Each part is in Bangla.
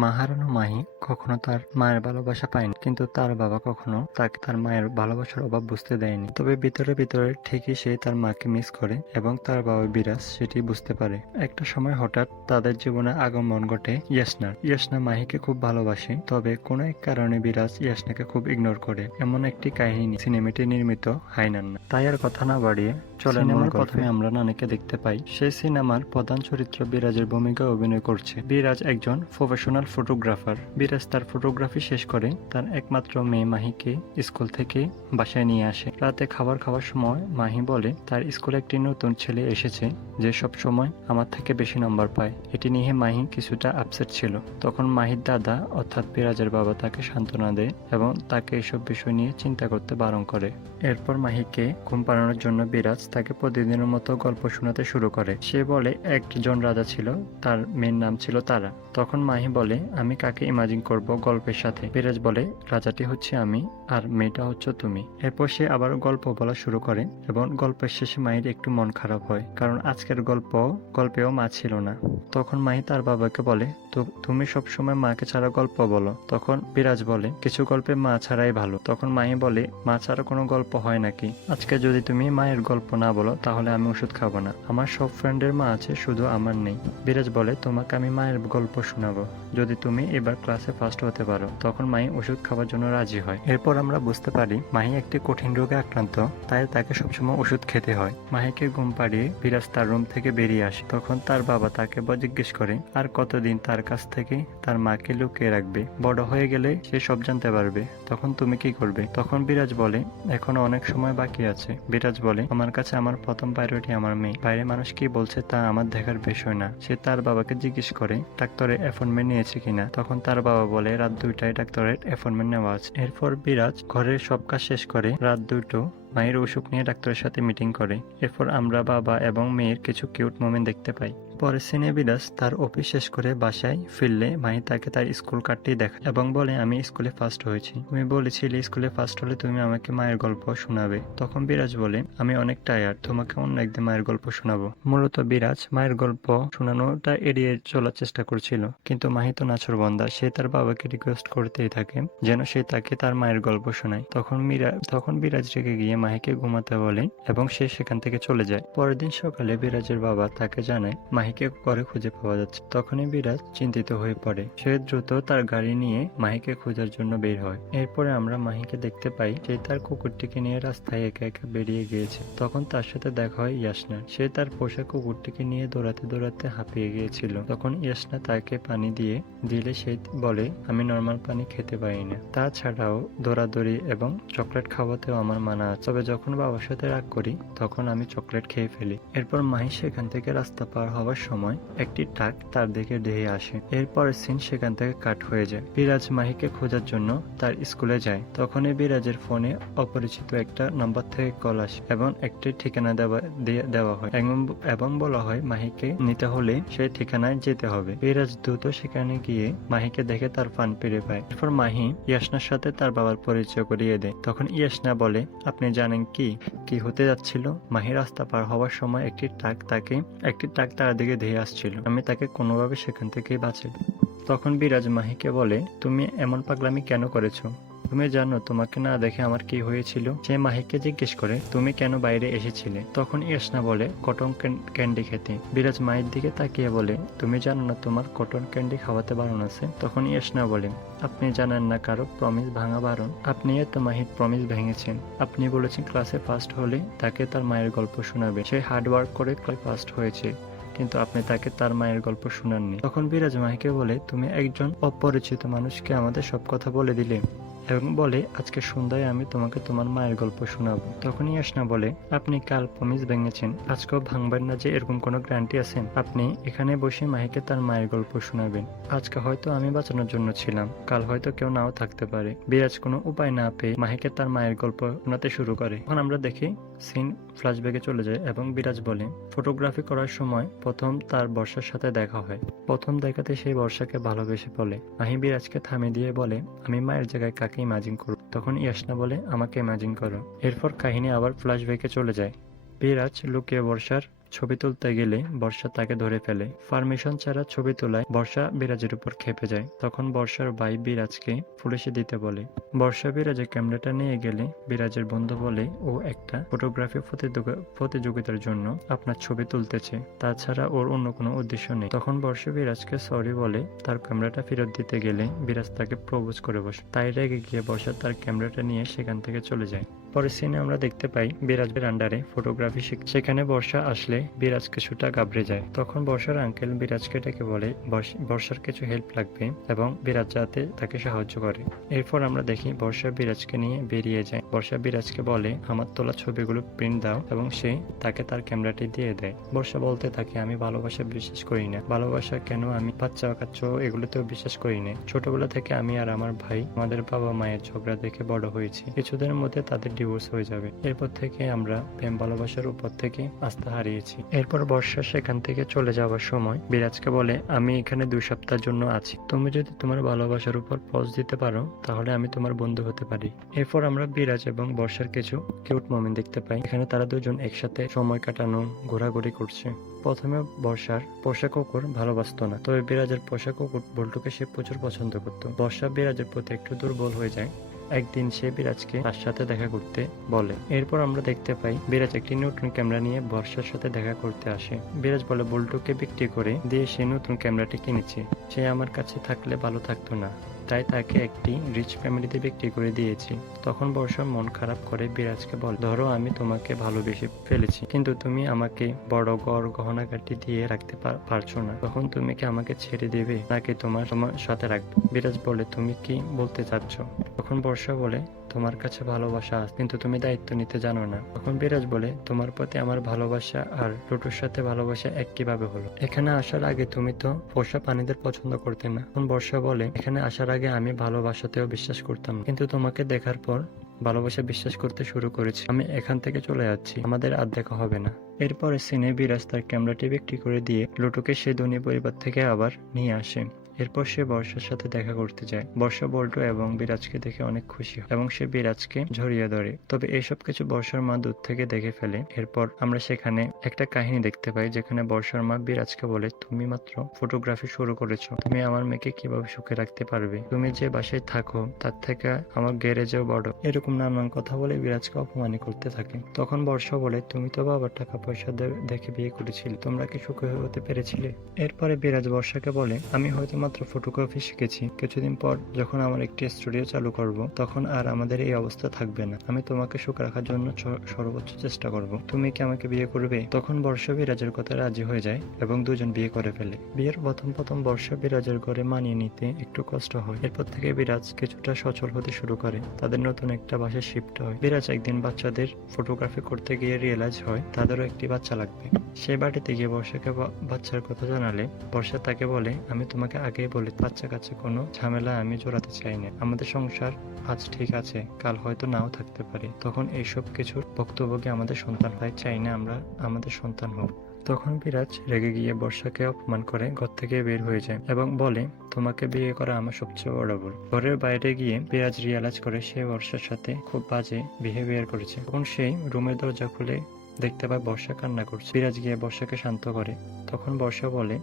মা হারানো মাহি কখনো তার মায়ের ভালোবাসা পায়নি, কিন্তু তার বাবা কখনো তাকে তার মায়ের ভালোবাসার অভাব বুঝতে দেয়নি। তবে ভিতরে ভিতরে ঠিকই সে তার মাকে মিস করে এবং তার বাবা বিরাজ সেটি বুঝতে পারে। একটা সময় হঠাৎ তাদের জীবনে আগমন ঘটে ইয়াসনার। ইয়াসনা মাহিকে খুব ভালোবাসে, তবে কোনো এক কারণে বিরাজ ইয়াসনাকে খুব ইগনোর করে। এমন একটি কাহিনী সিনেমাটি নির্মিত হাইনান। তাই আর কথা না বাড়িয়ে সিনেমার প্রথমে আমরা নানিকে দেখতে পাই। সেই সিনেমার প্রধান চরিত্র বিরাজের ভূমিকা অভিনয় করছে। বিরাজ একজন প্রফেশনাল ফটোগ্রাফার। বিরাজ তার ফটোগ্রাফি শেষ করে তার একমাত্র মেয়ে মাহিকে স্কুল থেকে বাসায় নিয়ে আসে। রাতে খাবার খাওয়ার সময় মাহি বলে তার স্কুলে একটি নতুন ছেলে এসেছে যে সব সময় আমার থেকে বেশি নম্বর পায়। এটি নিয়ে মাহি কিছুটা আপসেট ছিল। তখন মাহির দাদা অর্থাৎ বিরাজের বাবা তাকে সান্ত্বনা দেয় এবং তাকে এসব বিষয় নিয়ে চিন্তা করতে বারণ করে। এরপর মাহিকে ঘুম পাড়ানোর জন্য বিরাজ তাকে প্রতিদিনের মতো গল্প শোনাতে শুরু করে। সে বলে একজন রাজা ছিল, তার মেয়ের নাম ছিল তারা। তখন মাহি বলে আমি কাকে ইমাজিন করব গল্পের সাথে। বিরাজ বলে রাজাটি হচ্ছে আমি আর মেয়েটা হচ্ছে তুমি। এরপর সে আবার গল্প বলা শুরু করে এবং গল্পের শেষে মাহির একটু মন খারাপ হয়, কারণ আজকের গল্পেও মা ছিল না। তখন মাহি তার বাবাকে বলে তো তুমি সবসময় মাকে ছাড়া গল্প বলো। তখন বিরাজ বলে কিছু গল্পে মা ছাড়াই ভালো। তখন মাহি বলে মা ছাড়া কোনো গল্প হয় নাকি? আজকে যদি তুমি মায়ের গল্প না বলো তাহলে আমি ওষুধ খাবো না। আমার সব ফ্রেন্ডের মা আছে, শুধু আমার নেই। বিরাজ বলে তোমাকে আমি মায়ের গল্প শোনাবো যদি তুমি এবার ক্লাসে ফার্স্ট হতে পারো। তখন মাহি ওষুধ খাওয়ার জন্য রাজি হয়। এরপর আমরা বুঝতে পারি মাহি একটি কঠিন রোগে আক্রান্ত, তাই তাকে সবসময় ওষুধ খেতে হয়। মাহিকে ঘুম পাড়িয়ে বিরাজ তার রুম থেকে বেরিয়ে আসে। তখন তার বাবা তাকে জিজ্ঞেস করে আর কতদিন তার কাছ থেকে তার মাকে লুকিয়ে রাখবে? বড় হয়ে গেলে সে সব জানতে পারবে, তখন তুমি কি করবে? তখন বিরাজ বলে এখনো অনেক সময় বাকি আছে। বিরাজ বলে আমার কাছে আমার প্রথম প্রায়োরিটি আমার মেয়ে। বাইরে মানুষ কি বলছে তা আমার দেখার বিষয় না। সে তার বাবাকে জিজ্ঞেস করে ডাক্তারের অ্যাপয়েন্টমেন্ট নিয়েছে কিনা। তখন তার বাবা বলে রাত 2টায় ডাক্তারের অ্যাপয়েন্টমেন্ট নেওয়া আছে। এরপর বিরাজ ঘরের সব কাজ শেষ করে রাত 2টো মায়ের অসুখ নিয়ে ডাক্তারের সাথে মিটিং করে। এরপর আমরা বাবা এবং মেয়ের কিছু কিউট মোমেন্ট দেখতে পাই। পরে সিনে বিরাজ তার অফিস শেষ করে বাসায় ফিরলে মাহি তাকে তার স্কুল কার্ডটি দেখায় এবং বলে আমি স্কুলে ফার্স্ট হয়েছি। তুমি বলেছিলে স্কুলে ফার্স্ট হলে তুমি আমাকে মায়ের গল্প শোনাবে। তখন বিরাজ বলে আমি অনেক টায়ার্ড, তোমাকে অন্য একদিন মায়ের গল্প শোনাবো। মূলত বিরাজ মায়ের গল্প শোনানোটা এড়িয়ে চলার চেষ্টা করছিল, কিন্তু মাহি তো নাছোড়বান্দা, সে তার বাবাকে রিকোয়েস্ট করতেই থাকে যেন সে তাকে তার মায়ের গল্প শোনায়। তখন বিরাজ রেগে গিয়ে মাহিকে ঘুমাতে বলে এবং সে সেখান থেকে চলে যায়। পরের দিন সকালে বিরাজের বাবা তাকে জানায় মাহিকে ঘরে খুঁজে পাওয়া যাচ্ছে। তখনই বিরাজ চিন্তিত হয়ে পড়ে। সে দ্রুত তার গাড়ি নিয়ে মাহিকে খোঁজার জন্য বের হয়। এরপরে আমরা মাহিকে দেখতে পাই সে তার কুকুরটিকে নিয়ে রাস্তায় একা একা বেরিয়ে গিয়েছে। তখন তার সাথে দেখা হয় ইয়াসনার। সে তার পোষা কুকুরটিকে নিয়ে দৌড়াতে দৌড়াতে হাঁপিয়ে গিয়েছিল। তখন ইয়াসনা তাকে পানি দিলে সে বলে আমি নর্মাল পানি খেতে পারি না, তাছাড়াও দৌড়াদৌড়ি এবং চকলেট খাওয়াতেও আমার মানা আছে। তবে যখন বাবার সাথে রাগ করি তখন আমি চকলেট খেয়ে ফেলি। এরপর মাহি সেখান থেকে রাস্তা পার হওয়ার সময় একটি ট্রাক তার দিকে ধেয়ে আসে। এরপর সিন সেখান থেকে কাট হয়ে যায়। বিরাজ মাহিকে খোঁজার জন্য তার স্কুলে যায়। তখনই বিরাজের ফোনে অপরিচিত একটা নম্বর থেকে কল আসে এবং একটি ঠিকানা দেওয়া হয় এবং বলা হয় মাহিকে নিতে হলে সেই ঠিকানায় যেতে হবে। বিরাজ দ্রুত সেখানে গিয়ে মাহিকে দেখে তার ফান ফিরে পায়। এরপর মাহি ইয়াসনার সাথে তার বাবার পরিচয় করিয়ে দেয়। তখন ইয়াসনা বলে আপনি জানেন কি হতে যাচ্ছিল? মাহি রাস্তা পার হওয়ার সময় একটি ট্রাক তার দিকে ধেয়ে আসছিল। আমি তাকে কোনোভাবে সেখান থেকে বাঁচাই। তখন বিরাজ মাহিকে বলে তুমি এমন পাগলামি কেন করেছো? তুমি জানো তোমাকে না দেখে আমার কি হয়েছিল? সে মাহিকে জিজ্ঞেস করে তুমি কেন বাইরে এসেছিলে? তখন ইয়াসনা বলে কটন ক্যান্ডি খেতে। বিরাজ মাহির দিকে তাকিয়ে বলে তুমি জানো না তোমার কটন ক্যান্ডি খাওয়াতে বারণ আছে? তখন ইয়াসনা বলে আপনি জানেন না কারো প্রমিস ভাঙা বারণ? আপনি তো মাহির প্রমিস ভেঙেছেন। আপনি বলেছেন ক্লাসে ফার্স্ট হলে তাকে তার মায়ের গল্প শোনাবে। সে হার্ড ওয়ার্ক করে ক্লাসে ফার্স্ট হয়েছে, কিন্তু আপনি তাকে তার মায়ের গল্প শোনাননি। তখন বিরাজ মাহিকে বলে তুমি একজন অপরিচিত মানুষকে আমাদের সব কথা বলে দিলে এবং বলে আজকে সন্ধ্যায় আমি তোমাকে তোমার মায়ের গল্প শোনাবো। তখন ইয়াসনা বলে আপনি কাল প্রমিস ভেঙেছেন, আজকেও ভাঙবেন না যে এরকম কোনো গ্যারান্টি আছে? আপনি এখানে বসে মাহিকে তার মায়ের গল্প শোনাবেন। আজকে হয়তো আমি বাঁচানোর জন্য ছিলাম, কাল হয়তো কেউ নাও থাকতে পারে। বিরাজ কোনো উপায় না পেয়ে মাহিকে তার মায়ের গল্প শোনাতে শুরু করে। তখন আমরা দেখি সিন ফ্ল্যাশব্যাকে চলে যায় এবং বিরাজ বলে ফটোগ্রাফি করার সময় প্রথম তার বর্ষার সাথে দেখা হয়। প্রথম দেখাতে সেই বর্ষাকে ভালোবেসে বলে। মাহি বিরাজকে থামিয়ে দিয়ে বলে আমি মায়ের জায়গায় কাকে ইমাজিন করব? তখন ইয়াসনা বলে আমাকে ইমাজিন করো। এরপর কাহিনী আবার ফ্ল্যাশব্যাকে চলে যায়। বিরাজ লুকিয়ে বর্ষার ছবি তুলতে গেলে বর্ষা তাকে ধরে ফেলে। পারমিশন ছাড়া ছবি তোলায় বর্ষা বিরাজের উপর ক্ষেপে যায়। তখন বর্ষার ভাই বিরাজকে পুলিশে দিতে বলে। বর্ষা বিরাজের ক্যামেরাটা নিয়ে গেলে বিরাজের বন্ধু বলে ও একটা ফটোগ্রাফি প্রতিযোগিতার জন্য আপনার ছবি তুলতেছে, তাছাড়া ওর অন্য কোনো উদ্দেশ্য নেই। তখন বর্ষা বিরাজকে সরি বলে তার ক্যামেরাটা ফেরত দিতে গেলে বিরাজ তাকে প্রপোজ করে বসে। তাই রেগে গিয়ে বর্ষা তার ক্যামেরাটা নিয়ে সেখান থেকে চলে যায়। পরের সিনে আমরা দেখতে পাই বিরাজের আন্ডারে ফটোগ্রাফি সেখানে বর্ষা আসলে বিরাজ কিছুটা ঘাবড়ে যায়। তখন বর্ষার আঙ্কেল বিরাজকে ডেকে বলে বর্ষার কিছু হেল্প লাগবে এবং বিরাজ যাতে তাকে সাহায্য করে। এরপর আমরা দেখি বর্ষা বিরাজকে নিয়ে বেরিয়ে যায়। বর্ষা বিরাজকে বলে আমার তোলা ছবিগুলো প্রিন্ট দাও এবং সে তাকে তার ক্যামেরাটি দিয়ে দেয়। বর্ষা বলতে থাকে আমি ভালোবাসা বিশ্বাস করি না, ভালোবাসা কেন, আমি বাচ্চা কাচ্চা এগুলোতেও বিশ্বাস করি না। ছোটবেলা থেকে আমি আর আমার ভাই আমাদের বাবা মায়ের ঝগড়া দেখে বড় হয়েছি, কিছুদিনের মধ্যে তাদের ডিভোর্স হয়ে যাবে। এরপর থেকে আমরা প্রেম ভালোবাসার উপর থেকে আস্থা হারিয়েছি। এরপর বর্ষা সেখান থেকে চলে যাওয়ার সময় বিরাজকে বলে আমি এখানে 2 সপ্তাহের জন্য আছি, তুমি যদি তোমার ভালোবাসার উপর পজ দিতে পারো তাহলে আমি তোমার বন্ধু হতে পারি। এরপর আমরা বিরাজ এবং বর্ষার কিছু কিউট মোমেন্ট দেখতে পাই। এখানে তারা দুজন একসাথে সময় কাটানো, ঘোরাঘুরি করছে। প্রথমে বর্ষার পোষা কুকুর ভালোবাসতো না, তবে বিরাজের পোষা কুকুর বল্টুকে সে প্রচুর পছন্দ করত। বর্ষা বিরাজের প্রতি একটু দুর্বল হয়ে যায়। একদিন সে বিরাজকে তার সাথে দেখা করতে বলে। এরপর আমরা দেখতে পাই বিরাজ একটি নতুন ক্যামেরা নিয়ে বর্ষার সাথে দেখা করতে আসে। বিরাজ বলে বল্টুকে বিক্রি করে দিয়ে সে নতুন ক্যামেরাটি কিনেছে, সে আমার কাছে থাকলে ভালো থাকতো না, তাই তাকে একটি রিচ ফ্যামিলিতে বিক্রি করে দিয়েছি। তখন বর্ষা মন খারাপ করে বিরাজকে বলে ধরো আমি তোমাকে ভালোবেসে ফেলেছি, কিন্তু তুমি আমাকে বড় গড় গহনাগাটি দিয়ে রাখতে পারছো না, তখন তুমি কি আমাকে ছেড়ে দেবে নাকি তোমার সাথে রাখবে? বিরাজ বলে তুমি কি বলতে চাচ্ছ? তখন বর্ষা বলে তোমার কাছে ভালোবাসা আছে কিন্তু তুমি দায়িত্ব নিতে জানো না। তখন বিরাজ বলে তোমার প্রতি আমার ভালোবাসা আর টুটুর সাথে ভালোবাসা এক কিভাবে হলো? এখানে আসার আগে তুমি তো পোষা প্রাণীদের পছন্দ করতে না। তখন বর্ষা বলে এখানে আসার আগে আমি ভালোবাসাতেও বিশ্বাস করতাম, কিন্তু তোমাকে দেখার পর ভালোবাসা বিশ্বাস করতে শুরু করেছি। আমি এখান থেকে চলে যাচ্ছি, আমাদের আর দেখা হবে না। এরপরে সিনে বিরাজ তার ক্যামেরাটি বিক্রি করে দিয়ে লুটুকে সে ধনী পরিবার থেকে আবার নিয়ে আসে। এরপর সে বর্ষার সাথে দেখা করতে যায়। বর্ষা বল্টু এবং বিরাজকে দেখে অনেক খুশি হয় এবং সে বিরাজকে জড়িয়ে ধরে। তবে এইসব কিছু বর্ষার মা দূর থেকে দেখে ফেলে। এরপর আমরা সেখানে একটা কাহিনী দেখতে পাই যেখানে বর্ষার মা বিরাজকে বলে তুমি মাত্র ফটোগ্রাফি শুরু করেছো, তুমি আমার মেয়েকে কিভাবে সুখে রাখতে পারবে? তুমি যে বাসায় থাকো তার থেকে আমার গ্যারেজেও বড়। এরকম নানান কথা বলে বিরাজকে অপমানি করতে থাকে। তখন বর্ষা বলে তুমি তো বাবার টাকা পয়সা দেখে বিয়ে করেছিলে, তোমরা কি সুখী হতে পেরেছিলে? এরপরে বিরাজ বর্ষাকে বলে আমি হয়তো মাত্র ফটোগ্রাফি শিখেছি, কিছুদিন পর যখন আমার একটি স্টুডিও চালু করব তখন আর আমাদের এই অবস্থা থাকবে না। আমি তোমাকে সুখ রাখার জন্য সর্বোচ্চ চেষ্টা করব, তুমি কি আমাকে বিয়ে করবে? তখন বর্ষা বিরাজের কথা রাজি হয়ে যায় এবং দুজন বিয়ে করে ফেলে। বিয়ের প্রথম বর্ষা বিরাজের ঘরে মানিয়ে নিতে একটু কষ্ট হয়। এরপর থেকে বিরাজ কিছুটা সচল হতে শুরু করে, তাদের নতুন একটা বাসায় শিফট হয়। বিরাজ একদিন বাচ্চাদের ফটোগ্রাফি করতে গিয়ে রিয়েলাইজ হয় তাদেরও একটি বাচ্চা লাগবে। সে বাড়িতে গিয়ে বর্ষাকে বাচ্চার কথা জানালে বর্ষা তাকে বলে আমি তোমাকে আগেই বলি বাচ্চা কাছে কোনো ঝামেলা আমি জড়াতে চাই না, আমাদের সংসার আজ ঠিক আছে, কাল হয়তো নাও থাকতে পারে। তখন এইসব কিছুর ভুক্তভোগী আমাদের সন্তান হয়, চাই না আমরা আমাদের সন্তান হোক। তখন বিরাজ রেগে গিয়ে বর্ষাকে অপমান করে ঘর থেকে বের হয়ে যায় এবং বলে তোমাকে বিয়ে করা আমার সবচেয়ে বড় ভুল। ঘরের বাইরে গিয়ে বিরাজ রিয়ালাইজ করে সে বর্ষার সাথে খুব বাজে বিহেভিয়ার করেছে। তখন সেই রুমের দরজা খুলে দেখতে পায় বর্ষা কান্না করছে। বিরাজ গিয়ে বর্ষাকে শান্ত করে। তখন বর্ষা বলে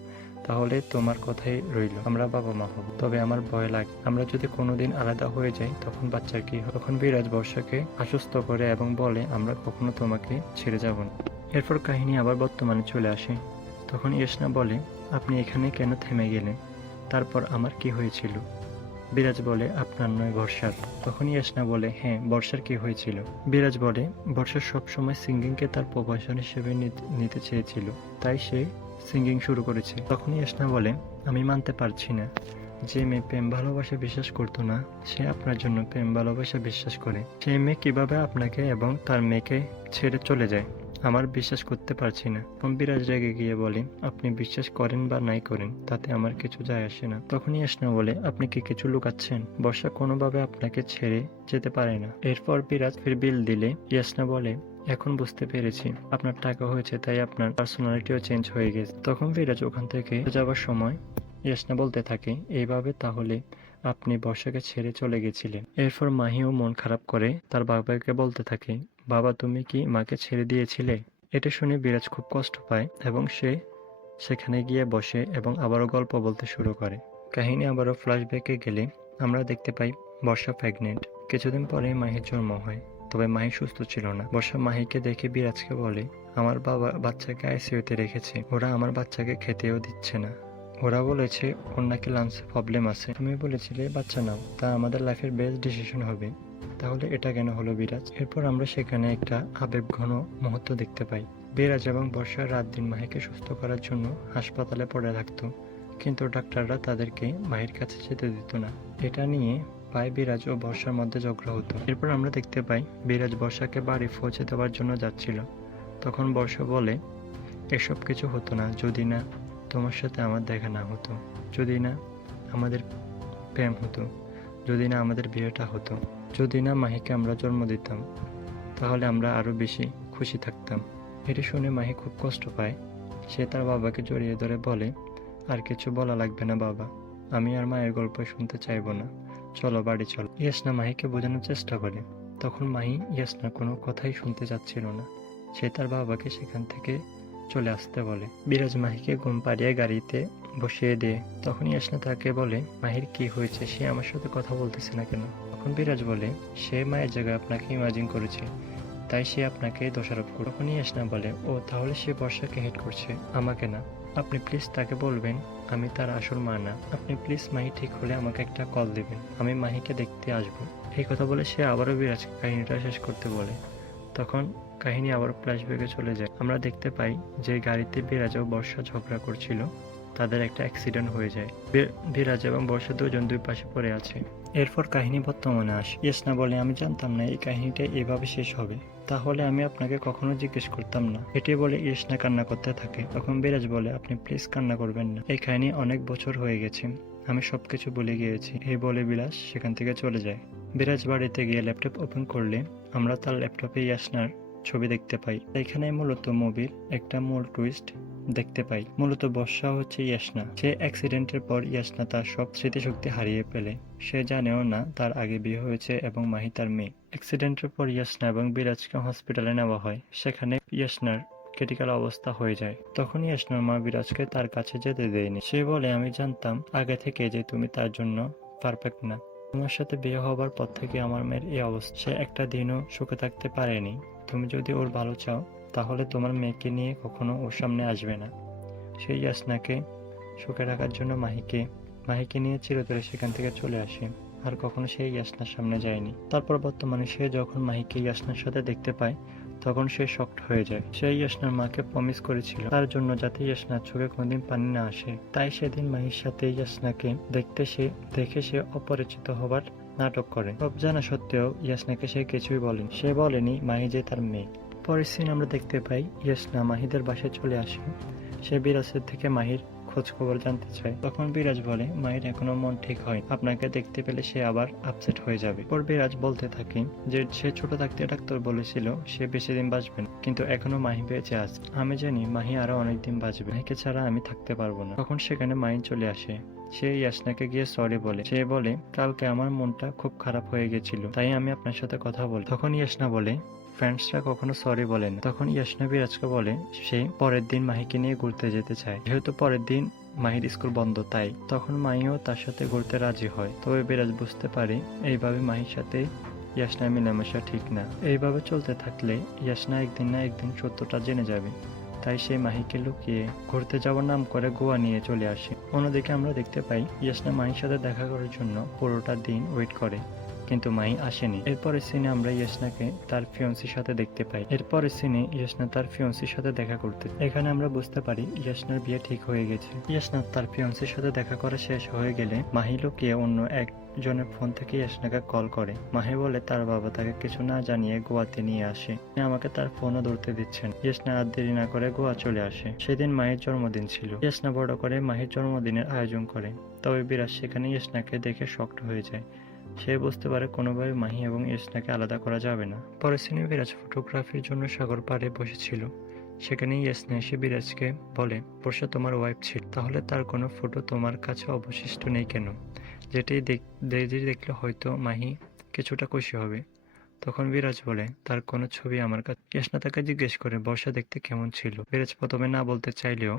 তাহলে তোমার কথাই রইল, আমরা বাবা মা হব, তবে আমার ভয় লাগে আমরা যদি কোনোদিন আলাদা হয়ে যাই তখন বাচ্চার কি হবে? তখন বিরাজ বর্ষাকে আশ্বস্ত করে এবং বলে আমরা কখনো তোমাকে ছেড়ে যাব না। এরপর কাহিনী আবার বর্তমানে চলে আসে। তখন ইয়াসনা বলে আপনি এখানে কেন থেমে গেলেন? তারপর আমার কি হয়েছিল? বিরাজ বলে আপনার নয় বর্ষার। তখন ইয়াসনা বলে হ্যাঁ বর্ষার কি হয়েছিল? বিরাজ বলে বর্ষা সবসময় সিঙ্গিংকে তার প্রফেশন হিসেবে নিতে চেয়েছিল, তাই সে সিঙ্গিং শুরু করেছে। তখন ইয়াসনা বলে আমি মানতে পারছি না যে মেয়ে প্রেম ভালোবাসা বিশ্বাস করতো না সে আপনার জন্য প্রেম ভালোবাসা বিশ্বাস করে। সেই মেয়ে কিভাবে আপনাকে এবং তার মেয়েকে ছেড়ে চলে যায় আমার বিশ্বাস করতে পারছি না। বিরাজ রেগে গিয়ে বলে আপনি বিশ্বাস করেন বা নাই করেন তাতে আমার কিছু যায় আসে না। তখনই ইয়াসনা বলে আপনি কি কিছু লুকাচ্ছেন? বর্ষা কোনোভাবে আপনাকে ছেড়ে যেতে পারে না। এরপর বিরাজ ফির বিল দিলে ইয়াসনা বলে এখন বুঝতে পেরেছি আপনার টাকা হয়েছে তাই আপনার পার্সোনালিটিও চেঞ্জ হয়ে গেছে। তখন বিরাজ ওখান থেকে যাওয়ার সময় ইয়াসনা বলতে থাকে এইভাবে তাহলে আপনি বর্ষাকে ছেড়ে চলে গেছিলেন। এরপর মাহিও মন খারাপ করে তার বাবাকে বলতে থাকে বাবা তুমি কি মাকে ছেড়ে দিয়েছিলে? এটা শুনে বিরাজ খুব কষ্ট পায় এবং সে সেখানে গিয়ে বসে এবং আবারও গল্প বলতে শুরু করে। কাহিনী আবারও ফ্ল্যাশব্যাকে গেলে আমরা দেখতে পাই বর্ষা প্রেগনেন্ট। কিছুদিন পরেই মাহির জন্ম হয়, তবে মাহি সুস্থ ছিল না। বর্ষা মাহিকে দেখে বিরাজকে বলে, আমার বাবা বাচ্চাকে আইসিইউতে রেখেছে, ওরা আমার বাচ্চাকে খেতেও দিচ্ছে না। ওরা বলেছে ওর নাকি লাংসে প্রবলেম আছে। তুমি বলেছিলে বাচ্চা নাও, তা আমাদের লাইফের বেস্ট ডিসিশন হবে। তাহলে এটা কেন হলো বিরাজ? এরপর আমরা সেখানে একটা আবেগঘন মুহূর্ত দেখতে পাই। বিরাজ এবং বর্ষা রাত দিন মাহিকে সুস্থ করার জন্য হাসপাতালে পড়ে থাকতো, কিন্তু ডাক্তাররা তাদেরকে মাহির কাছে যেতে দিত না। এটা নিয়ে প্রায় বিরাজ ও বর্ষার মধ্যে ঝগড়া হতো। এরপর আমরা দেখতে পাই বিরাজ বর্ষাকে বাড়ি পৌঁছে দেওয়ার জন্য যাচ্ছিল। তখন বর্ষা বলে, এসব কিছু হতো না যদি না তোমার সাথে আমার দেখা না হতো, যদি না আমাদের প্রেম হতো, যদি না আমাদের বিয়েটা হতো, যদি না মাহিকে আমরা জন্ম দিতাম, তাহলে আমরা আরো বেশি খুশি থাকতাম। এটি শুনে মাহি খুব কষ্ট পায়। সে তার বাবাকে জড়িয়ে ধরে বলে, আর কিছু বলা লাগবে না বাবা, আমি আর মায়ের গল্প শুনতে চাইবো না, চলো বাড়ি চলো। ইয়াসনা মাহিকে বোঝানোর চেষ্টা করে। তখন মাহি ইয়াসনা কোনো কথাই শুনতে চাচ্ছিল না। সে তার বাবাকে সেখান থেকে চলে আসতে বলে। বিরাজ মাহিকে ঘুম পাড়িয়ে গাড়িতে বসিয়ে দিয়ে তখন ইয়াসনা তাকে বলে, মাহির কি হয়েছে, সে আমার সাথে কথা বলতেছে না কেন? তখন বিরাজ বলে, সে মায়ের জায়গায় আপনাকে ইমাজিন করেছে, তাই সে আপনাকে দোষারোপ করে। তখন ইয়াসনা বলে, ও তাহলে সে বর্ষাকে হেট করছে, আমাকে না। আপনি প্লিজ তাকে বলবেন আমি তার আসল মা না। আপনি প্লিজ মাহি ঠিক হলে আমাকে একটা কল দিবেন, আমি মাহিকে দেখতে আসবো। এই কথা বলে সে আবারও বিরাজকে কাহিনীটা শেষ করতে বলে। তখন কাহিনী আবার ফ্ল্যাশব্যাকে চলে যায়। আমরা দেখতে পাই যে গাড়িতে বিরাজ ও বর্ষা ঝগড়া করছিল, তাদের একটা অ্যাক্সিডেন্ট হয়ে যায়। বিরাজ এবং বর্ষা দুজন দুই পাশে পড়ে আছে। এরপর কাহিনী বর্তমানে আসে। ইয়াসনা বলে, আমি জানতাম না এই কাহিনীটা এভাবে শেষ হবে, তাহলে আমি আপনাকে কখনো জিজ্ঞেস করতাম না। এটি বলে ইয়াসনা কান্না করতে থাকে। তখন বিরাজ বলে, আপনি প্লিজ কান্না করবেন না, এই কাহিনী অনেক বছর হয়ে গেছে, আমি সবকিছু ভুলে গিয়েছি। এই বলে বিরাজ সেখান থেকে চলে যায়। বিরাজ বাড়িতে গিয়ে ল্যাপটপ ওপেন করলে আমরা তার ল্যাপটপে ইয়াসনার ছবি দেখতে পাই। এখানে মূলত মুভির একটা মূল টুইস্ট দেখতে পাই। মূলত বর্ষা হচ্ছে ইয়াসনা। সে অ্যাক্সিডেন্টের পর ইয়াসনা তার সব স্মৃতিশক্তি হারিয়ে ফেলে। সে জানেও না তার আগে বিয়ে হয়েছে এবং মাহি তার মেয়ে। অ্যাক্সিডেন্টের পর ইয়াসনা এবং বিরাজকে হসপিটালে নেওয়া হয়। সেখানে ইয়াসনার ক্রিটিক্যাল অবস্থা হয়ে যায়। তখন ইয়াসনার মা বিরাজকে তার কাছে যেতে দেয়নি। সে বলে, আমি জানতাম আগে থেকে যে তুমি তার জন্য পারফেক্ট না। তোমার সাথে বিয়ে হবার পর থেকে আমার মেয়ের এই অবস্থা। সে একটা দিনও সুখে থাকতে পারেনি। তুমি যদি ওর ভালো চাও তাহলে তোমার মেয়েকে নিয়ে কখনো ওর সামনে আসবে না। সেই ইয়াসনাকে সুখে রাখার জন্য মাহিকে নিয়ে চিরতরে সেখান থেকে চলে আসে। আর কখনো সেই ইয়াসনার সামনে যায়নি। তারপর বর্তমানে সে যখন মাহিকে ইয়াসনার সাথে দেখতে পায় তখন সে শকড হয়ে যায়। সে ইয়াসনার মাকে প্রমিস করেছিল তার জন্য যাতে ইয়াসনার চোখে কোনদিন পানি না আসে। তাই সেদিন মাহির সাথে ইয়াসনাকে দেখে সে অপরিচিত হবার নাটক করে। সব জানা সত্ত্বেও ইয়াসনাকে সে কিছুই বলেনি। সে বলেনি মাহি যে তার মেয়ে। পরের সিন আমরা দেখতে পাই ইয়াসনা মাহিদের বাসায় চলে আসে। সে বিরাজের থেকে মাহির খোঁজ খবর জানতে চায়। তখন বিরাজ বলে, মাহির এখনো মন ঠিক হয়, আপনাকে দেখতে পেলে সে আবার আপসেট হয়ে যাবে। পর বিরাজ বলতে থাকে যে সে ছোট থাকতে ডাক্তার বলেছিল সে বেশি দিন বাঁচবে না, কিন্তু এখনো মাহি বেঁচে আছে। আমি জানি মাহি আরো অনেকদিন বাঁচবে, মাহিকে ছাড়া আমি থাকতে পারবো না। তখন সেখানে মাহি চলে আসে। সে ইয়াসনাকে গিয়ে সরি বলে। সে বলে, কালকে আমার মনটা খুব খারাপ হয়ে গেছিল, তাই আমি আপনার সাথে কথা বলি। তখন ইয়াসনা বলে, ফ্রেন্ডসরা কখনো সরি বলে না। তখন ইয়াসনা বিরাজকে বলে সে পরের দিন মাহিকে নিয়ে ঘুরতে যেতে চায়, যেহেতু পরের দিন মাহির স্কুল বন্ধ তাই। তখন মাহিও তার সাথে ঘুরতে রাজি হয়। তবে বিরাজ বুঝতে পারে এইভাবে মাহির সাথে ইয়াসনার মেলামেশা ঠিক না। এইভাবে চলতে থাকলে ইয়াসনা একদিন না একদিন সত্যটা জেনে যাবে। তাই সে মাহিকে লুকিয়ে ঘুরতে যাওয়ার নাম করে গোয়া নিয়ে চলে আসে। অন্যদিকে আমরা দেখতে পাই ইয়াসনা মাহির সাথে দেখা করার জন্য পুরোটা দিন ওয়েট করে, কিন্তু মাহি আসেনি। এরপরের সিনে আমরা ইয়াসনাকে তার ফিয়ন্সির সাথে দেখতে পাই। এরপরের সিনে ইয়াসনা তার ফিয়ন্সির সাথে দেখা করতে। এখানে আমরা বুঝতে পারি ইয়াসনার বিয়ে ঠিক হয়ে গেছে। ইয়াসনা তার ফিয়ন্সির সাথে দেখা করা শেষ হয়ে গেলে মাহি লুকিয়ে অন্য একজনের ফোন থেকে ইয়াসনাকে কল করে। মাহি বলে তার বাবা তাকে কিছু না জানিয়ে গোয়াতে নিয়ে আসে, আমাকে তার ফোনও ধরতে দিচ্ছেন। ইয়াসনা আর দেরি না করে গোয়া চলে আসে। সেদিন মাহির জন্মদিন ছিল। ইয়াসনা বড় করে মাহির জন্মদিনের আয়োজন করে। তবে বিরাজ সেখানে ইয়াসনাকে দেখে শকড হয়ে যায়। সে বুঝতে পারে কোনোভাবে মাহি এবং ইয়াসনাকে আলাদা করা যাবে না। পরের সিনে বিরাজ ফটোগ্রাফির জন্য সাগর পাড়ে বসেছিল। সেখানে ইয়াসনা এসে বিরাজকে বলে, বর্ষা তোমার ওয়াইফ ছিল, তাহলে তার কোনো ফটো তোমার কাছে অবশিষ্ট নেই কেন? যেটি দেখলে হয়তো মাহি কিছুটা খুশি হবে। তখন বিরাজ বলে, তার কোনো ছবি আমার কাছে। ইয়াসনা তাকে জিজ্ঞেস করে বর্ষা দেখতে কেমন ছিল। বিরাজ প্রথমে না বলতে চাইলেও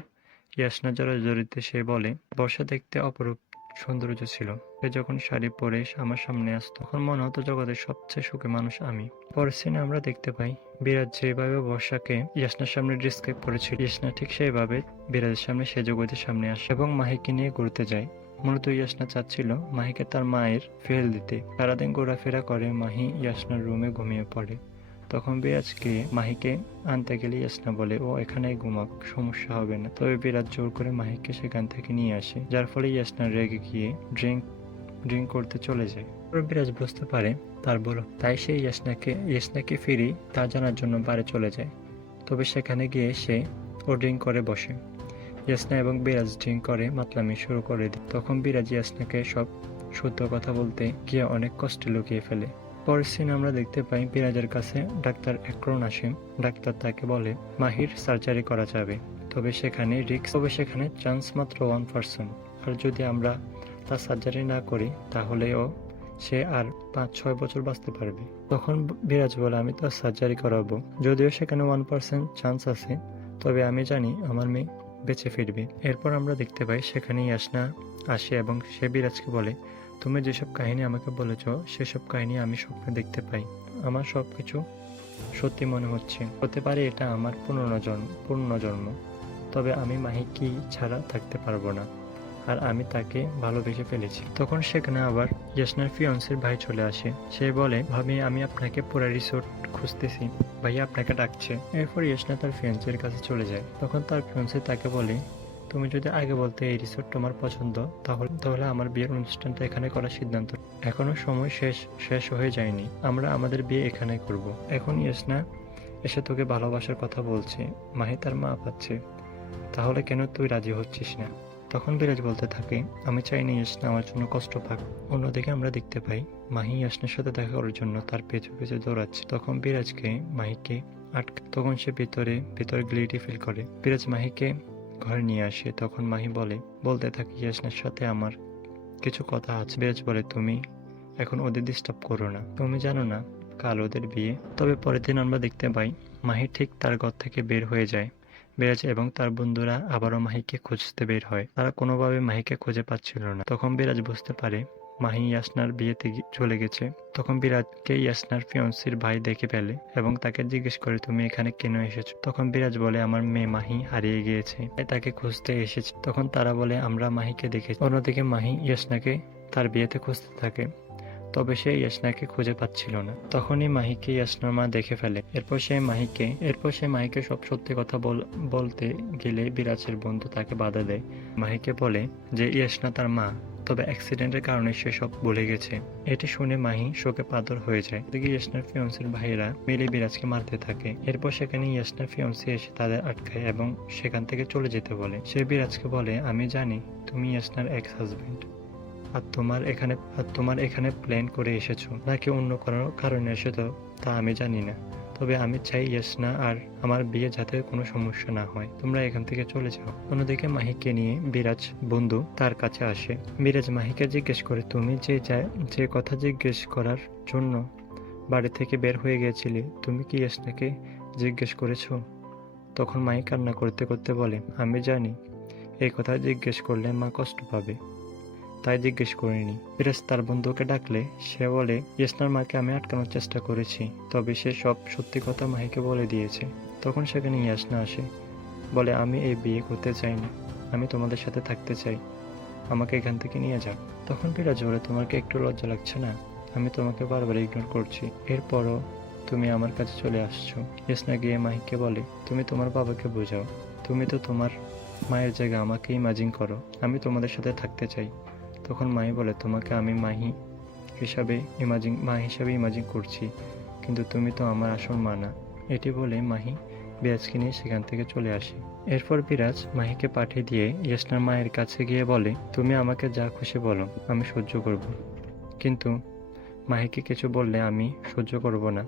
ইয়াসনা জড়াজড়িতে সে বলে, বর্ষা দেখতে অপরূপ সৌন্দর্য ছিল। সে যখন শাড়ি পরে আমার সামনে আসতো তখন মনে হতো জগতের সবচেয়ে সুখী মানুষ আমি। পরের সিনে আমরা দেখতে পাই বিরাজ যেভাবে বর্ষাকে ইয়াসনার সামনে ডিসক্রাইব করেছিল, ইয়াসনা ঠিক সেইভাবে বিরাজের সামনে সে জগতের সামনে আসে এবং মাহিকে নিয়ে ঘুরতে যায়। মূলত ইয়াসনা চাচ্ছিল মাহিকে তার মায়ের ফেল দিতে। সারাদিন ঘোরাফেরা করে মাহি ইয়াসনার রুমে ঘুমিয়ে পড়ে। তখন বিরাজকে মাহিকে আনতে গেলে ইয়াসনা বলে, ও এখানেই ঘুমাক, সমস্যা হবে না। তবে বিরাজ জোর করে মাহিকে সেখান থেকে নিয়ে আসে, যার ফলে ইয়াসনা রেগে গিয়ে ড্রিঙ্ক করতে চলে যায়। বিরাজ বুঝতে পারে তার বড়, তাই সে ইয়াসনাকে ফিরি তা জানার জন্য বাড়ি চলে যায়। তবে সেখানে গিয়ে সে ড্রিঙ্ক করে বসে। ইয়াসনা এবং বিরাজ ড্রিঙ্ক করে মাতলামি শুরু করে দেয়। তখন বিরাজ ইয়াসনাকে সব শুদ্ধ কথা বলতে গিয়ে অনেক কষ্টে লুকিয়ে ফেলে। পরের সিন আমরা দেখতে পাই বিরাজের কাছে ডাক্তার একরন আসে। ডাক্তার তাকে বলে মাহির সার্জারি করা যাবে, তবে সেখানে চান্স মাত্র 1%। আর যদি আমরা তার সার্জারি না করি তাহলেও সে আর 5-6 বছর বাঁচতে পারবে। তখন বিরাজ বলে, আমি তো সার্জারি করাবো, যদিও সেখানে 1% চান্স আছে, তবে আমি জানি আমার মেয়ে বেঁচে ফিরবে। এরপর আমরা দেখতে পাই সেখানে ইয়াসনা আসে এবং সে বিরাজকে বলে, তুমি যেসব কাহিনী আমাকে বলেছ সেসব কাহিনী আমি স্বপ্নে দেখতে পাই। আমার সবকিছু সত্যি মনে হচ্ছে। হতে পারে এটা আমার পুনর্জন্ম। তবে আমি মাহিকে ছাড়া থাকতে পারবো না, আর আমি তাকে ভালোবেসে ফেলেছি। তখন সেখানে আবার ইয়াসনার ফিয়ান্সের ভাই চলে আসে। সে বলে, ভাবি আমি আপনাকে পুরো রিসোর্ট খুঁজতেছি, ভাইয়া আপনাকে ডাকছে। এরপর ইয়াসনা তার ফিয়ান্সের কাছে চলে যায়। তখন তার ফিয়ান্সে তাকে বলে, তুমি যদি আগে বলতে এই রিসোর্ট তোমার পছন্দ, তাহলে আমার বিয়ের অনুষ্ঠানটা এখানে করার সিদ্ধান্ত। এখনো সময় শেষ হয়ে যায়নি, আমরা আমাদের বিয়ে এখানে করব। এখন ইয়াসনা এসে তোকে ভালোবাসার কথা বলছে, মাহি তার মা পাচ্ছে, তাহলে কেন তুই রাজি হচ্ছিস না? তখন বিরাজ বলতে থাকে, আমি চাইনি ইয়াসনা আমার জন্য কষ্ট পাক। অন্যদিকে আমরা দেখতে পাই মাহি ইয়াসনার সাথে দেখা করার জন্য তার পেছু পেছু দৌড়াচ্ছে। তখন বিরাজকে মাহিকে তখন সে ভিতরে গিল্টি ফিল করে। বিরাজ মাহিকে ঘরে নিয়ে আসে। তখন মাহি বলতে থাকে, ইয়াসনার সাথে আমার কিছু কথা আছে। বিরাজ বলে, তুমি এখন ওদের ডিস্টার্ব করো না, তুমি জানো না কাল ওদের বিয়ে। তবে পরের দিন আমরা দেখতে পাই মাহি ঠিক তার ঘর থেকে বের হয়ে যায়। বিরাজ এবং তার বন্ধুরা আবারও মাহিকে খুঁজতে বের হয়। তারা কোনোভাবে মাহিকে খুঁজে পাচ্ছিল না। তখন বিরাজ বুঝতে পারে মাহি ইয়াসনার বিয়েতে চলে গেছে। তখন বিরাজকে ইয়াসনার ফিয়ন্সির ভাই দেখে ফেলে এবং তাকে জিজ্ঞেস করে, তুমি এখানে কেন এসেছো? তখন বিরাজ বলে, আমার মেয়ে মাহি হারিয়ে গিয়েছে, তাই তাকে খুঁজতে এসেছে। তখন তারা বলে, আমরা মাহিকে দেখেছি। অন্যদিকে মাহি ইয়াসনাকে তার বিয়েতে খুঁজতে থাকে, তবে সে ইয়াসনাকে খুঁজে পাচ্ছিল না। তখনই মাহিকে ইয়াসনার মা দেখে ফেলে। এরপর সে মাহিকে সব সত্যি কথা বলতে গেলে বিরাজের বন্ধু তাকে বাধা দেয়। মাহিকে বলে যে ইয়াসনা তার মা, তবে অ্যাক্সিডেন্টের কারণে সে সব ভুলে গেছে। এটি শুনে মাহি শোকে পাথর হয়ে যায়। এদিকে ইয়াসনার ফিয়ন্সের ভাইয়েরা মিলে বিরাজকে মারতে থাকে। এরপর সেখানে ইয়াসনার ফিয়ন্সে এসে তাদের আটকায় এবং সেখান থেকে চলে যেতে বলে। সে বিরাজকে বলে, আমি জানি তুমি ইয়াসনার এক্স হাজবেন্ড, আর তোমার এখানে প্ল্যান করে এসেছো নাকি অন্য কোনো কারণে এসেছো তা আমি জানি না, তবে আমি চাই ইয়াসনা আর আমার বিয়ে যাতে কোনো সমস্যা না হয়। তোমরা এখান থেকে চলে যাও। অন্যদিকে মাহিকে নিয়ে বিরাজ বন্ধু তার কাছে আসে। বিরাজ মাহিকে জিজ্ঞেস করে, তুমি যে কথা জিজ্ঞেস করার জন্য বাড়ি থেকে বের হয়ে গিয়েছিলে, তুমি কি ইয়াসনাকে জিজ্ঞেস করেছো? তখন মাহি কান্না করতে করতে বলে, আমি জানি এই কথা জিজ্ঞেস করলে মা কষ্ট পাবে, তাই জিজ্ঞেস করিনি। বিরাজ তার বন্ধুকে ডাকলে সে বলে, ইয়াসনার মাকে আমি আটকানোর চেষ্টা করেছি, তবে সে সব সত্যি কথা মাহিকে বলে দিয়েছে। তখন সেখানে ইয়াসনা আসে, বলে, আমি এই বিয়ে করতে চাই না, আমি তোমাদের সাথে থাকতে চাই, আমাকে এখান থেকে নিয়ে যাও। তখন বিরাজ বলে, তোমার কি একটু লজ্জা লাগছে না? আমি তোমাকে বারবার ইগনোর করছি, এরপরও তুমি আমার কাছে চলে আসছো। ইয়াসনা গিয়ে মাহিকে বলে, তুমি তোমার বাবাকে বোঝাও, তুমি তো তোমার মায়ের জায়গা আমাকে ইমাজিন করো, আমি তোমাদের সাথে থাকতে চাই। তখন মাহি বলে, তোমাকে আমি মা হিসাবে ইমাজিন করছি, কিন্তু তুমি তো আমার আসল মা না। এটি বলে মাহি বিরাজকে নিয়ে সেখান থেকে চলে আসে। এরপর বিরাজ মাহিকে পাঠিয়ে দিয়ে ইয়াসনার মায়ের কাছে গিয়ে বলে, তুমি আমাকে যা খুশি বলো, আমি সহ্য করব, কিন্তু মাহিকে কিছু বললে আমি সহ্য করব না।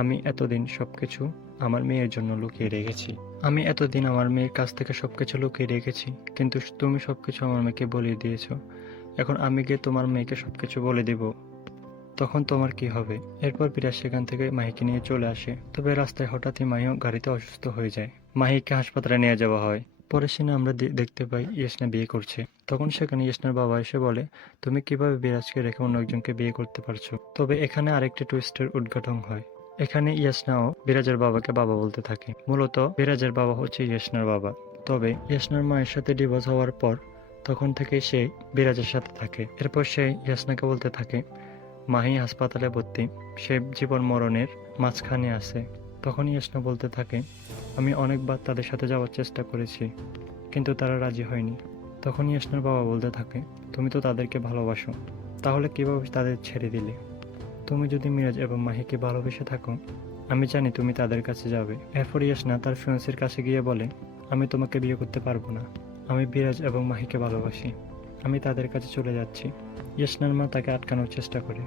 আমি এতদিন সবকিছু আমার মেয়ের জন্য লুকিয়ে রেখেছি। আমার মেয়ের কাছ থেকে সবকিছু লুকিয়ে রেখেছি, কিন্তু তুমি সবকিছু আমার মেয়েকে বলে দিয়েছো। এখন আমি গিয়ে তোমার মেয়েকে সবকিছু বলে দেব? তখন তোমার কি হবে? এরপর বিরাজ সেখান থেকে মাহিকে নিয়ে চলে আসে। তবে রাস্তায় হঠাৎই মাহিও গাড়িতে অসুস্থ হয়ে যায়। মাহিকে হাসপাতালে নিয়ে যাওয়া হয়। পরের সিনে আমরা দেখতে পাই ইয়াসনা বিয়ে করছে। তখন সেখানে ইয়াসনার বাবা এসে বলে, তুমি কিভাবে বিরাজকে রেখে অন্য একজনকে বিয়ে করতে পারছো? তবে এখানে আরেকটি টুইস্টের উদ্ঘাটন হয়। এখানে ইয়াসনাও বিরাজের বাবাকে বাবা বলতে থাকে। মূলত বিরাজের বাবা হচ্ছে ইয়াসনার বাবা। তবে ইয়াসনার মায়ের সাথে ডিভোর্স হওয়ার পর তখন থেকে সে বিরাজের সাথে থাকে। এরপর সে ইয়াসনাকে বলতে থাকে, মাহি হাসপাতালে ভর্তি, সে জীবন মরণের মাঝখানে আছে। তখন ইয়াসনা বলতে থাকে, আমি অনেকবার তাদের সাথে যাওয়ার চেষ্টা করেছি, কিন্তু তারা রাজি হয়নি। তখন ইয়াসনার বাবা বলতে থাকে, তুমি তো তাদেরকে ভালোবাসো, তাহলে কিভাবে তাদের ছেড়ে দিলে? তুমি যদি মিরাজ এবং মাহিকে ভালোবেসে থাকো, আমি জানি তুমি তাদের কাছে যাবে। এরপর ইয়াসনা তার ফিয়ান্সির কাছে গিয়ে বলে, আমি তোমাকে বিয়ে করতে পারবো না, আমি বিরাজ এবং মাহিকে ভালোবাসি, আমি তাদের কাছে চলে যাচ্ছি। ইয়াসনার মা তাকে আটকানোর চেষ্টা করে,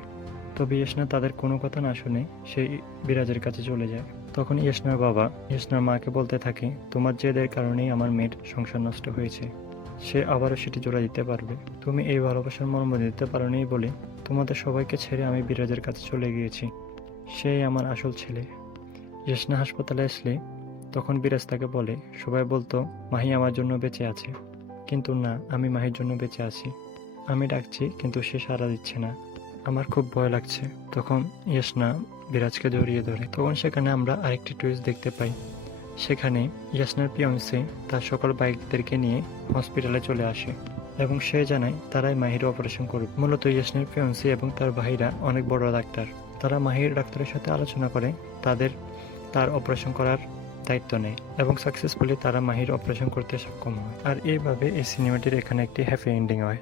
তবে ইয়াসনা তাদের কোনো কথা না শুনে সেই বিরাজের কাছে চলে যায়। তখন ইয়াসনার বাবা ইয়াসনার মাকে বলতে থাকে, তোমার জেদের কারণেই আমার মেয়ের সংসার নষ্ট হয়েছে, সে আবারও সেটি জোড়া দিতে পারবে। তুমি এই ভালোবাসার মর্ম দিতে পারোনি বলে তোমাদের সবাইকে ছেড়ে আমি বিরাজের কাছে চলে গিয়েছি, সেই আমার আসল ছেলে। ইয়াসনা হাসপাতালে আসলে তখন বিরাজ তাকে বলে, সবাই বলতো মাহি আমার জন্য বেঁচে আছে, কিন্তু না, আমি মাহির জন্য বেঁচে আছি। আমি ডাকছি কিন্তু সে সাড়া দিচ্ছে না, আমার খুব ভয় লাগছে। তখন ইয়াসনা বিরাজকে জড়িয়ে ধরে। তখন সেখানে আমরা আরেকটি টুইস্ট দেখতে পাই। সেখানে ইয়াসনার পিয়ন্সে তার সকল বাইকদেরকে নিয়ে হসপিটালে চলে আসে এবং সে জানায় তারাই মাহির অপারেশন করবে। মূলত ইয়াসনার পিয়ন্সে এবং তার ভাইরা অনেক বড় ডাক্তার। তারা মাহির ডাক্তারের সাথে আলোচনা করে তার অপারেশন করার দায়িত্ব নেয় এবং সাকসেসফুলি তারা মাহির অপারেশন করতে সক্ষম হয়। আর এইভাবে এই সিনেমাটির এখানে একটি হ্যাপি এন্ডিং হয়।